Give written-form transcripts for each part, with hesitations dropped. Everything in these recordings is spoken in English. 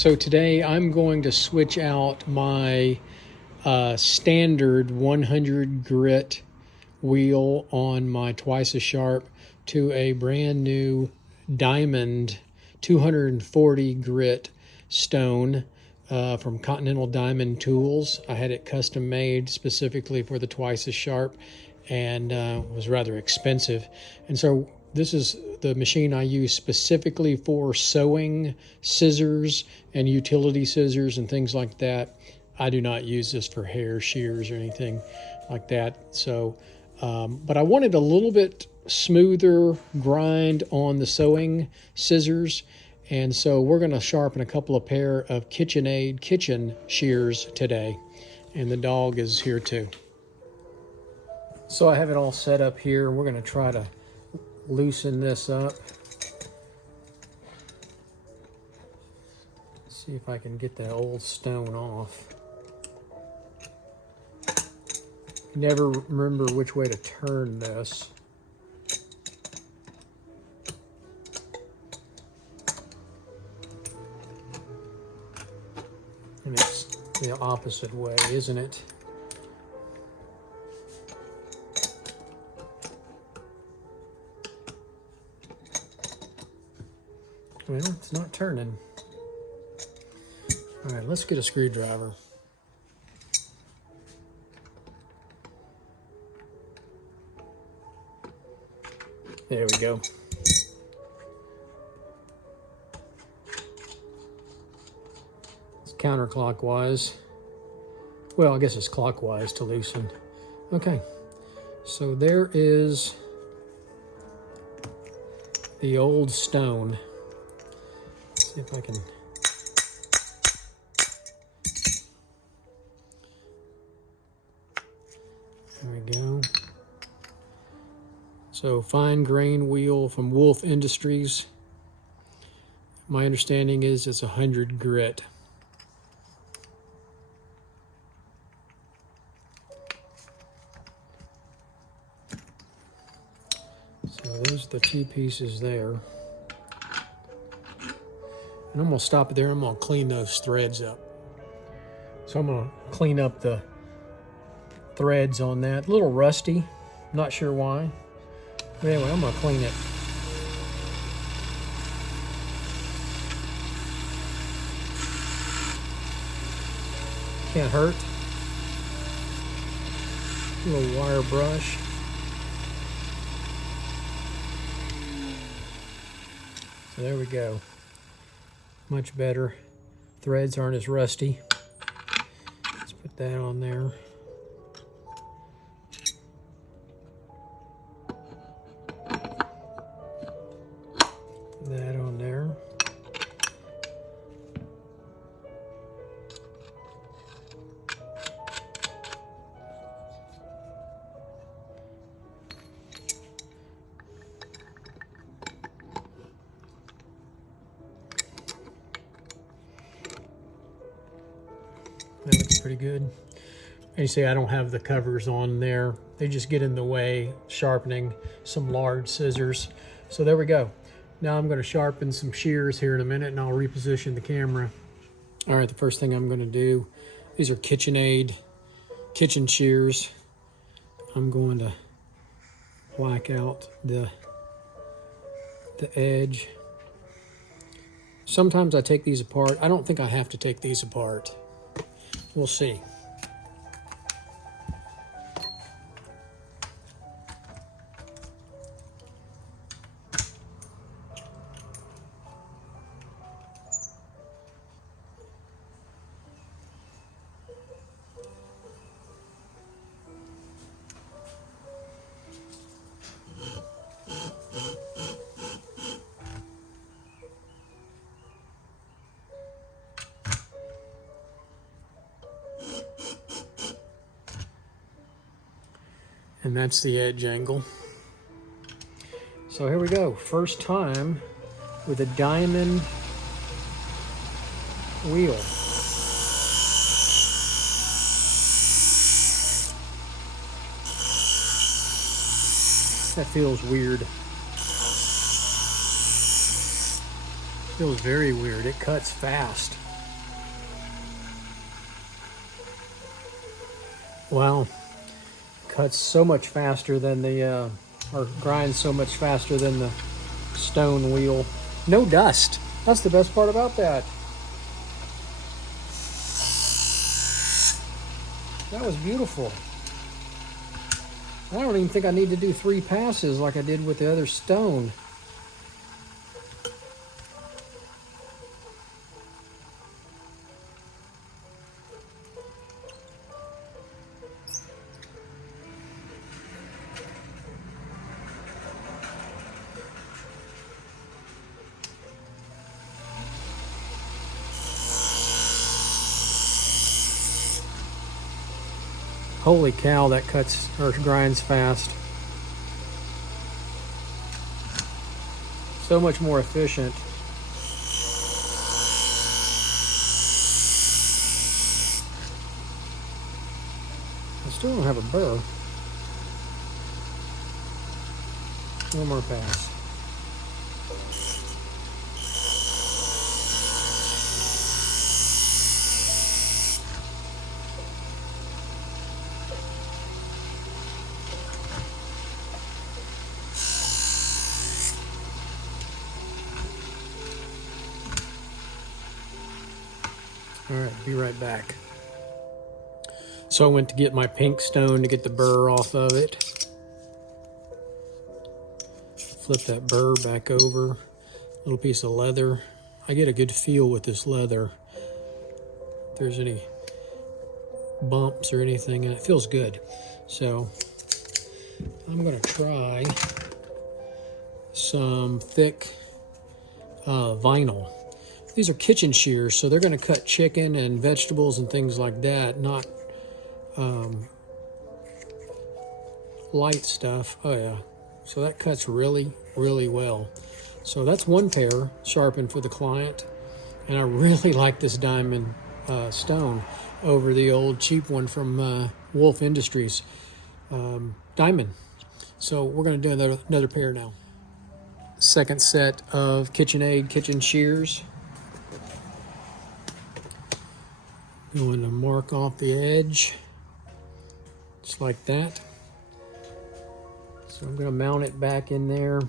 So today I'm going to switch out my standard 100 grit wheel on my twice as sharp to a brand new diamond 240 grit stone from Continental Diamond Tools. I had it custom made specifically for the twice as sharp, and was rather expensive. And so this is the machine I use specifically for sewing, scissors, and utility scissors and things like that. I do not use this for hair shears or anything like that. So, but I wanted a little bit smoother grind on the sewing scissors. And so we're going to sharpen a couple of pair of KitchenAid kitchen shears today. And the dog is here too. So I have it all set up here. We're going to try to loosen this up. See if I can get that old stone off. Never remember which way to turn this. And it's the opposite way, isn't it? Well, it's not turning. All right, let's get a screwdriver. There we go. It's counterclockwise. Well, I guess it's clockwise to loosen. Okay, so there is the old stone. Let's see if I can. There we go. So fine grain wheel from Wolfe Industries. My understanding is it's 100 grit. So there's the two pieces there. And I'm going to stop it there. I'm going to clean those threads up. So I'm going to clean up the threads on that. A little rusty. Not sure why. But anyway, I'm going to clean it. Can't hurt. A little wire brush. So there we go. Much better. Threads aren't as rusty. Let's put that on there. That on there. That looks pretty good. And you see I don't have the covers on there. They just get in the way, sharpening some large scissors. So there we go. Now I'm going to sharpen some shears here in a minute, and I'll reposition the camera. All right, the first thing I'm going to do, these are KitchenAid kitchen shears. I'm going to whack out the edge. Sometimes I take these apart. I don't think I have to take these apart. We'll see. And that's the edge angle. So here we go. First time with a diamond wheel. That feels weird. Feels very weird. It cuts fast. Wow, cuts so much faster than the, or grinds so much faster than the stone wheel. No dust. That's the best part about that. That was beautiful. I don't even think I need to do 3 passes like I did with the other stone. Holy cow, that cuts or grinds fast. So much more efficient. I still don't have a burr. One more pass. All right, be right back. So I went to get my pink stone to get the burr off of it. Flip that burr back over. Little piece of leather. I get a good feel with this leather. If there's any bumps or anything, and it feels good. So I'm gonna try some thick vinyl. These are kitchen shears, so they're going to cut chicken and vegetables and things like that, not light stuff. Oh yeah, so that cuts really, really well. So that's one pair sharpened for the client, and I really like this diamond stone over the old cheap one from Wolfe Industries diamond. So we're going to do another pair now. Second set of KitchenAid kitchen shears. Going to mark off the edge, just like that. So I'm going to mount it back in there.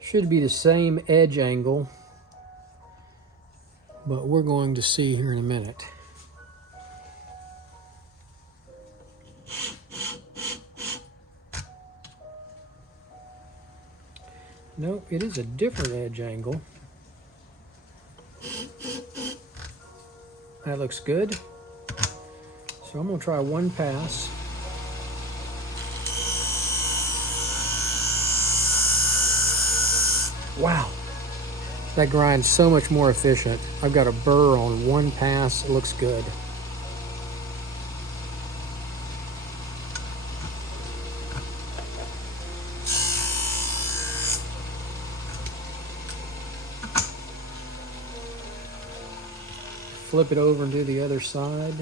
Should be the same edge angle, but we're going to see here in a minute. Nope, it is a different edge angle. That looks good. So I'm going to try one pass. Wow, that grinds so much more efficient. I've got a burr on one pass. It looks good. Flip it over and do the other side.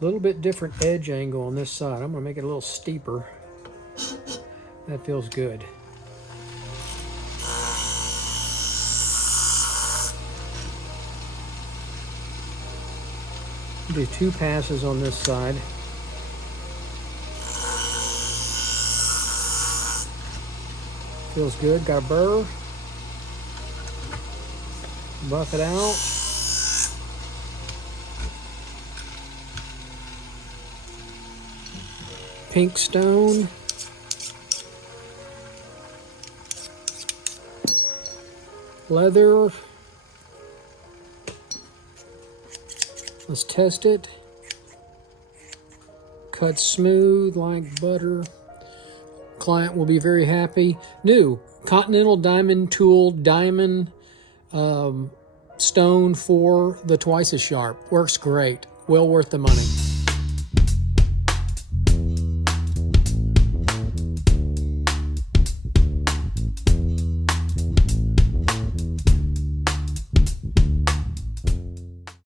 A little bit different edge angle on this side. I'm going to make it a little steeper. That feels good. Do 2 passes on this side. Feels good. Got a burr. Buff it out. Pink stone. Leather. Let's test it. Cuts smooth like butter. Client will be very happy. New Continental Diamond Tool diamond stone for the twice as sharp. Works great. Well worth the money.